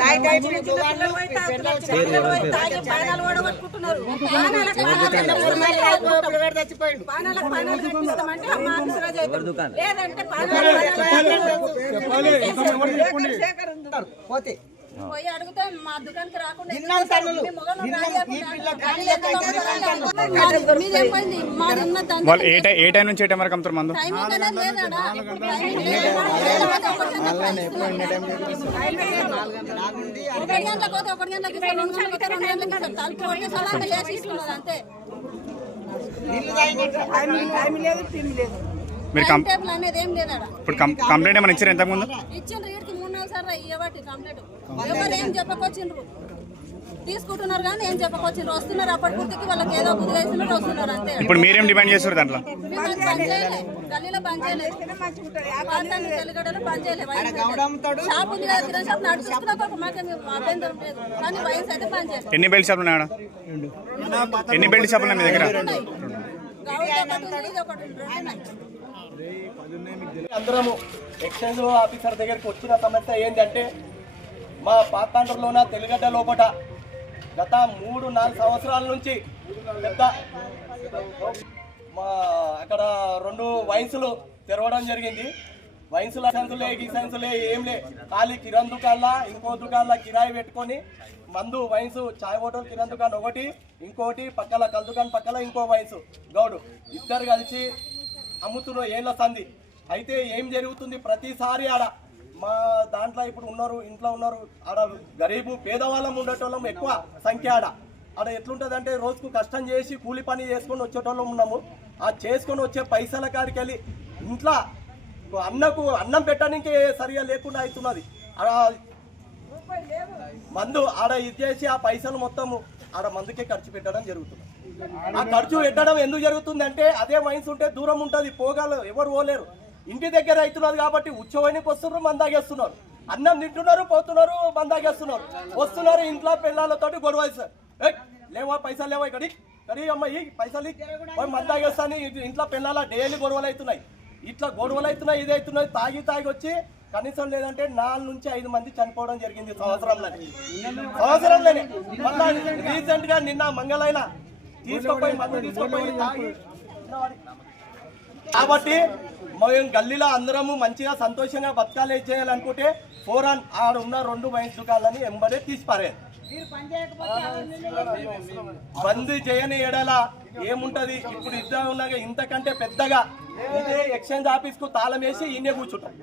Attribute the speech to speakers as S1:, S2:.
S1: తాగి తాగి చిన్న చిన్న పిల్లలు పోయి తాగుతున్నారు. చిన్న పిల్లలు పోయి తాగి పానాలు ఓడగొట్టుకుంటున్నారు. పానాలకు పానాలు కట్టిస్తామంటే
S2: చచ్చిపోయిండు
S1: పానాలకు పానాలు కట్టిస్తామంటే మా ఆఫీసులో చేద్దాం. లేదంటే పానాలు పోయి అడిగితే మా దుకాణానికి రాకుండా దండ
S3: వాళ్ళు ఏ టై ఏ టైం నుంచి ఏ టైం వరకు అమ్ముతారు మందు
S1: టైమింగ్ అనేది లేదాడా? ఇప్పుడు టైమింగ్ లేదు. ఒకటి గంటలకు పోతే ఒకటి గంటలకు ఇస్తారు, రెండు గంటలకు పోతే రెండు గంటలకు ఇస్తారు. తలుపు కొట్టి సలాంగా లేచి ఇస్తున్నారు అంతే.
S2: నీళ్ళు తాగినట్టు
S3: మీరు కంప్లైంట్ ఏమైనా ఇచ్చారు ఇంతకుముందు
S1: ఇచ్చిండ్రు ఇవ్వబట్టి కంప్లీట్. ఎవరు ఏం చెప్పకొచ్చిండ్రు? తీసుకుంటున్నారు కానీ ఏం చెప్పకొచ్చిండ్రు? వస్తున్నారు అప్పటి పూర్తికి వాళ్ళకి ఏదో బుద్ధి వేస్తున్నారు వస్తున్నారు అంతే.
S3: ఇప్పుడు మీరేం డిమాండ్ చేస్తారు దాంట్లో?
S1: గల్లీలో బంద్ చేయలేదు చేయలేదు. షాప్ ఉంది కదా కిరాణా షాప్ నడిపిస్తున్నా ఒక మాకేం అభ్యంతరం లేదు. కానీ వైన్స్ అయితే బంద్ చేయలేదు
S3: ఎన్ని బెల్ట్ షాపులు ఎన్ని బెల్ట్ షాపులు ఉన్నాయి మీ దగ్గర.
S4: అందరము ఎక్స్చేంజ్ ఆఫీసర్ దగ్గరికి వచ్చిన సమస్య ఏంటంటే మా పాతాండ్రలోన తెలుగడ్డ లోపట గత మూడు నాలుగు సంవత్సరాల నుంచి పెద్ద మా అక్కడ రెండు వైన్స్లు తెరవడం జరిగింది. వైన్స్ లైసెన్సులే గిసెన్సులే ఏం లే. ఖాళీ కిరణ్ దుకాన్లా ఇంకో దుకాన్లా కిరాయి పెట్టుకొని మందు వైన్స్ చాయ్ హోటల్ కిరణ్ దుకాణం ఒకటి ఇంకోటి పక్కల కల్ దుకాణం పక్కల ఇంకో వైన్స్. గౌడు ఇద్దరు కలిసి అమ్ముతున్న ఏళ్ళ సంధి. అయితే ఏం జరుగుతుంది? ప్రతిసారి ఆడ మా దాంట్లో ఇప్పుడు ఉన్నారు ఇంట్లో ఉన్నారు ఆడ గరీబు పేదవాళ్ళం ఉండేటోళ్ళం ఎక్కువ సంఖ్య ఆడ. ఆడ ఎట్లుంటుంది అంటే రోజుకు కష్టం చేసి కూలి పని చేసుకొని వచ్చేటోళ్ళం ఉన్నాము. ఆ చేసుకొని వచ్చే పైసల కాడికి వెళ్ళి ఇంట్లో అన్నకు అన్నం పెట్టడానికి సరిగా లేకుండా అవుతున్నది ఆడ మందు ఆడ ఇది చేసి ఆ పైసలు మొత్తము ఆడ మందుకే ఖర్చు పెట్టడం జరుగుతుంది. ఆ ఖర్చు పెట్టడం ఎందుకు జరుగుతుంది అంటే అదే వయసు ఉంటే దూరం ఉంటుంది పోగాలు ఎవరు పోలేరు. ఇంటి దగ్గర అవుతున్నది కాబట్టి ఉచ్చవానికి వస్తున్నారు మందాగేస్తున్నారు. అన్నం తింటున్నారు పోతున్నారు మందాగేస్తున్నారు. వస్తున్నారు ఇంట్లో పిల్లలతో గొడవ లేవా పైసలు లేవా ఇక్కడ? కరీ అమ్మాయి పైసలు పోయి మందాగేస్తాను ఇంట్లో పిల్లల డైలీ గొడవలు అవుతున్నాయి. ఇట్లా గొడవలు అవుతున్నాయి ఇది అవుతున్నాయి తాగి తాగి వచ్చి కనీసం లేదంటే నాలుగు నుంచి ఐదు మంది చనిపోవడం జరిగింది సంవత్సరంలోనే సంవత్సరంలోనే. మళ్ళా రీసెంట్గా నిన్న మంగళైన తీసుకుపోయి మందు తీసుకుపోయి తాగి కాబట్టి మేము గల్లీలో అందరము మంచిగా సంతోషంగా బతకాలి చేయాలనుకుంటే ఫోరాన్ ఆడ ఉన్న రెండు వైన్స్ దుకాణాలని ఎంబడే తీసిపారే. బంద్ చేయని ఎడల ఏముంటది? ఇప్పుడు ఇద్దరు ఉన్నాగా ఇంతకంటే పెద్దగా ఇదే ఎక్స్చేంజ్ ఆఫీస్కు తాళం వేసి ఈయనే కూర్చుంటాం.